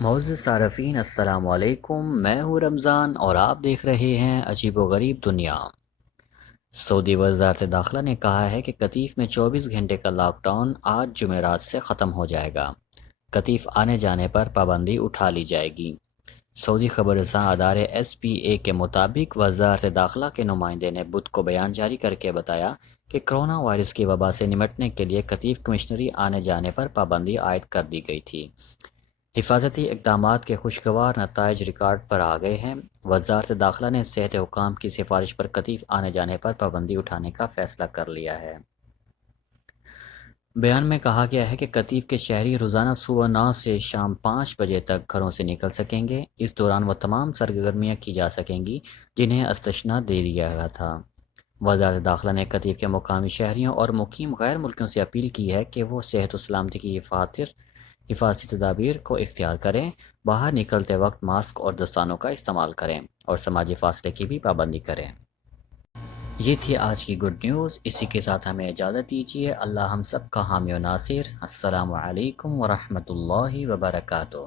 معزز صارفین السلام علیکم، میں ہوں رمضان اور آپ دیکھ رہے ہیں عجیب و غریب دنیا۔ سعودی وزارت داخلہ نے کہا ہے کہ قطیف میں 24 گھنٹے کا لاک ڈاؤن آج جمعرات سے ختم ہو جائے گا۔ قطیف آنے جانے پر پابندی اٹھا لی جائے گی۔ سعودی خبر رساں ادارے ایس پی اے کے مطابق وزارت داخلہ کے نمائندے نے بدھ کو بیان جاری کر کے بتایا کہ کرونا وائرس کی وبا سے نمٹنے کے لیے قطیف کمشنری آنے جانے پر پابندی عائد کر دی گئی تھی۔ حفاظتی اقدامات کے خوشگوار نتائج ریکارڈ پر آ گئے ہیں۔ وزارت داخلہ نے صحت حکام کی سفارش پر قطیف آنے جانے پر پابندی اٹھانے کا فیصلہ کر لیا ہے۔ بیان میں کہا گیا ہے کہ قطیف کے شہری روزانہ صبح 9 سے شام 5 بجے تک گھروں سے نکل سکیں گے۔ اس دوران وہ تمام سرگرمیاں کی جا سکیں گی جنہیں استثناء دے دیا گیا تھا۔ وزارت داخلہ نے قطیف کے مقامی شہریوں اور مقیم غیر ملکیوں سے اپیل کی ہے کہ وہ صحت و سلامتی کی حفاظتی تدابیر کو اختیار کریں، باہر نکلتے وقت ماسک اور دستانوں کا استعمال کریں اور سماجی فاصلے کی بھی پابندی کریں۔ یہ تھی آج کی گڈ نیوز، اسی کے ساتھ ہمیں اجازت دیجیے۔ اللہ ہم سب کا حامی و ناصر۔ السلام علیکم ورحمۃ اللہ وبرکاتہ۔